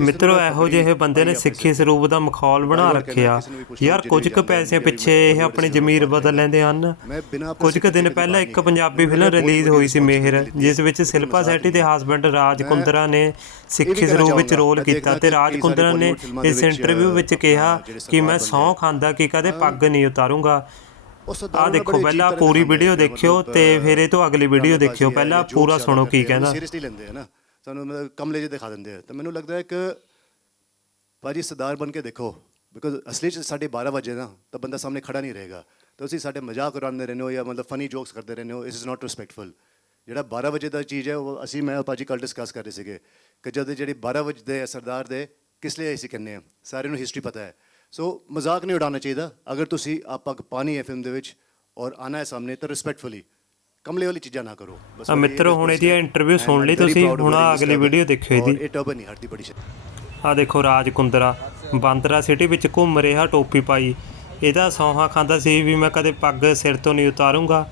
ਮਿੱਤਰੋ ਇਹੋ ਜਿਹੇ ਬੰਦੇ ਨੇ ਸਿੱਖੀ ਸਰੂਪ ਦਾ ਮਖੌਲ ਬਣਾ ਰੱਖਿਆ। ਯਾਰ ਕੁਝ ਕੁ ਪੈਸੇ ਪਿੱਛੇ ਇਹ ਆਪਣੀ ਜ਼ਮੀਰ ਬਦਲ ਲੈਂਦੇ ਹਨ। ਕੁਝ ਕੁ ਦਿਨ ਪਹਿਲਾਂ ਇੱਕ ਪੰਜਾਬੀ ਫਿਲਮ ਰਿਲੀਜ਼ ਹੋਈ ਸੀ ਮਿਹਰ ਜਿਸ ਵਿੱਚ ਸ਼ਿਲਪਾ ਸ਼ੈਟੀ ਦੇ ਹਸਬੰਡ ਰਾਜ ਕੁੰਦਰਾ ਨੇ ਸਿੱਖੀ ਸਰੂਪ ਵਿੱਚ ਰੋਲ ਕੀਤਾ ਤੇ ਰਾਜ ਕੁੰਦਰਾ ਨੇ ਇਸ ਇੰਟਰਵਿਊ ਵਿੱਚ ਕਿਹਾ ਕਿ ਮੈਂ ਸਹੁੰ ਖਾਂਦਾ ਕਿ ਕਦੇ ਪੱਗ ਨਹੀਂ ਉਤਾਰੂੰਗਾ। ਆ ਦੇਖੋ ਪਹਿਲਾਂ ਪੂਰੀ ਵੀਡੀਓ ਦੇਖਿਓ ਤੇ ਫਿਰ ਇਹ ਤੋਂ ਅਗਲੀ ਵੀਡੀਓ ਦੇਖਿਓ। ਪਹਿਲਾਂ ਪੂਰਾ ਸੁਣੋ ਕੀ ਕਹਿੰਦਾ। ਸਾਨੂੰ ਮਤਲਬ ਕਮਲੇ 'ਚ ਦਿਖਾ ਦਿੰਦੇ ਆ। ਤਾਂ ਮੈਨੂੰ ਲੱਗਦਾ ਹੈ ਕਿ ਭਾਜੀ ਸਰਦਾਰ ਬਣ ਕੇ ਦੇਖੋ ਬਿਕੋਜ਼ ਅਸਲੀ ਚ ਸਾਡੇ 12 ਵਜੇ ਨਾ, ਤਾਂ ਬੰਦਾ ਸਾਹਮਣੇ ਖੜਾ ਨਹੀਂ ਰਹੇਗਾ। ਤਾਂ ਤੁਸੀਂ ਸਾਡੇ ਮਜ਼ਾਕ ਉਡਾਉਂਦੇ ਰਹਿੰਦੇ ਹੋ ਜਾਂ ਮਤਲਬ ਫਨੀ ਜੋਕਸ ਕਰਦੇ ਰਹਿੰਦੇ ਹੋ ਇਸ ਇਜ਼ ਨਾਟ ਰਿਸਪੈਕਟਫੁਲ ਜਿਹੜਾ 12 ਵਜੇ ਦਾ ਚੀਜ਼ ਹੈ, ਉਹ ਅਸੀਂ, ਮੈਂ ਔਰ ਭਾਜੀ ਕੱਲ ਡਿਸਕਸ ਕਰ ਰਹੇ ਸੀਗੇ ਕਿ ਜਦ ਜਿਹੜੇ 12 ਵਜੇ ਦੇ ਆ ਸਰਦਾਰ ਦੇ ਕਿਸ ਲਈ ਅਸੀਂ ਕਹਿੰਦੇ ਆ ਸਾਰਿਆਂ ਨੂੰ ਹਿਸਟਰੀ ਪਤਾ ਹੈ। ਸੋ ਮਜ਼ਾਕ ਨਹੀਂ ਉਡਾਉਣਾ ਚਾਹੀਦਾ। ਅਗਰ ਤੁਸੀਂ ਆ ਪੱਗ ਪਾਣੀ ਹੈ ਫਿਲਮ ਦੇ ਵਿੱਚ, ਔਰ ਆਣਾ ਹੈ ਸਾਹਮਣੇ, ਤਾਂ ਰਿਸਪੈਕਟਫੁਲੀ ਕਮਲੇ ਵਾਲੀ ਚੀਜ਼ਾਂ ਨਾ ਕਰੋ। ਬਸ ਆ ਮਿੱਤਰੋ ਹੁਣ ਇਹਦੀ ਇੰਟਰਵਿਊ ਸੁਣ ਲਈ ਤੁਸੀਂ ਹੁਣ ਆਹ ਅਗਲੀ ਵੀਡੀਓ ਦੇਖਿਓ ਇਹਦੀ। ਇਹ ਟਰਬਨ ਨਹੀਂ ਹਟਦੀ ਬੜੀ ਆ ਦੇਖੋ ਰਾਜ ਕੁੰਦਰਾ ਬਾਂਦਰਾ ਸਿਟੀ ਵਿੱਚ ਘੁੰਮ ਰਿਹਾ ਟੋਪੀ ਪਾਈ। ਇਹਦਾ ਸੌਹਾ ਖਾਂਦਾ ਸੀ ਵੀ ਮੈਂ ਕਦੇ ਪੱਗ ਸਿਰ ਤੋਂ ਨਹੀਂ ਉਤਾਰੂੰਗਾ।